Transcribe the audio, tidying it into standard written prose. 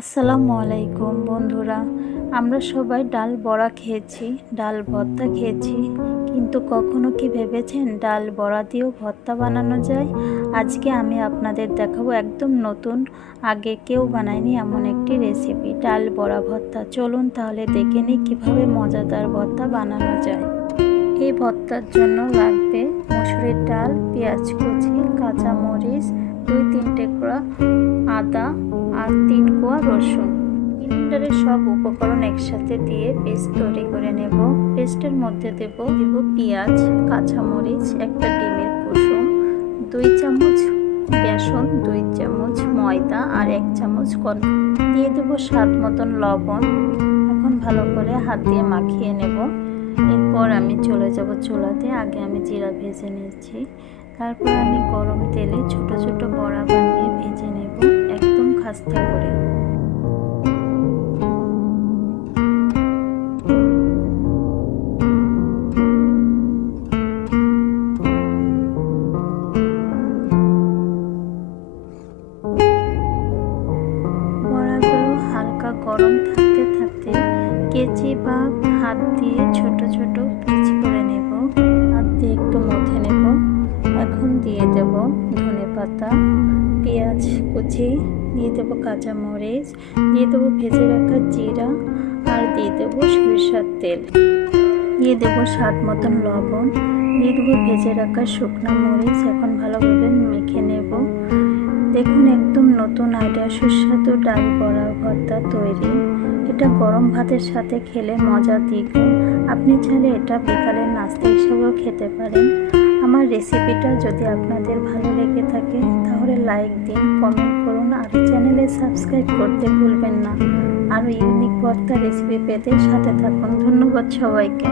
আসসালামু আলাইকুম বন্ধুরা। আমরা সবাই ডাল বড়া খেয়েছি, ডাল ভর্তা খেয়েছি, কিন্তু কখনো কি ভেবেছেন ডাল বড়া দিয়েও ভর্তা বানানো যায়? আজকে আমি আপনাদের দেখাবো একদম নতুন, আগে কেউ বানায়নি এমন একটি রেসিপি, ডাল বড়া ভর্তা। চলুন তাহলে দেখে নিই কীভাবে মজাদার ভর্তা বানানো যায়। এই ভর্তার জন্য লাগবে মসুরের ডাল, পেঁয়াজ কুচি, কাঁচামরিচ, 2-3 টুকরা আদা আর 3 কোয়া রসুন। ব্লেন্ডারে সব উপকরণ একসাথে দিয়ে পেস্ট তৈরি করে নেব। পেস্টের মধ্যে দেব পেঁয়াজ, কাঁচামরিচ, একটা ডিমের কুসুম, 2 চামচ বেসন, 2 চামচ ময়দা আর 1 চামচ কর্নফ্লাওয়ার দিয়ে দেব স্বাদ মতন লবণ। এখন ভালো করে হাত দিয়ে মাখিয়ে নেব। এরপর আমি চলে যাব চুলাতে। আগে আমি জিরা ভেজে নিয়েছি, তারপর আমি গরম তেলে ছোট ছোট বড়া বানিয়ে ভেজে নেব একদম খাস্তা করে। বড়াগুলো হালকা গরম থাকতে থাকতে কেচি বা হাত দিয়ে ছোট ছোট পিচ করে নেব। হাত দিয়ে একটু মথে নেব। এখন দিয়ে দেব ধনেপাতা, পেঁয়াজ কুচি, দিয়ে দেবো কাঁচামরিচ, দিয়ে দেবো ভেজে রাখা জিরা, আর দিয়ে দেবো সরিষার তেল, দিয়ে দেবো স্বাদ মতন লবণ, দিয়ে দেবো ভেজে রাখা শুকনো মরিচ। এখন ভালোভাবে মেখে নেব। দেখুন একদম নতুন আইডিয়া, সুস্বাদু ডাল বড়া ভর্তা তৈরি। এটা গরম ভাতের সাথে খেলে মজা দ্বিগুণ। আপনি চাইলে এটা বিকালের নাস্তা হিসেবেও খেতে পারেন। আমার রেসিপিটা যদি আপনাদের ভালো লেগে থাকে তাহলে লাইক দিন, কমেন্ট করুন আর চ্যানেলে সাবস্ক্রাইব করতে ভুলবেন না। আরও ইউনিক ভর্তা রেসিপি পেতে সাথে থাকুন। ধন্যবাদ সবাইকে।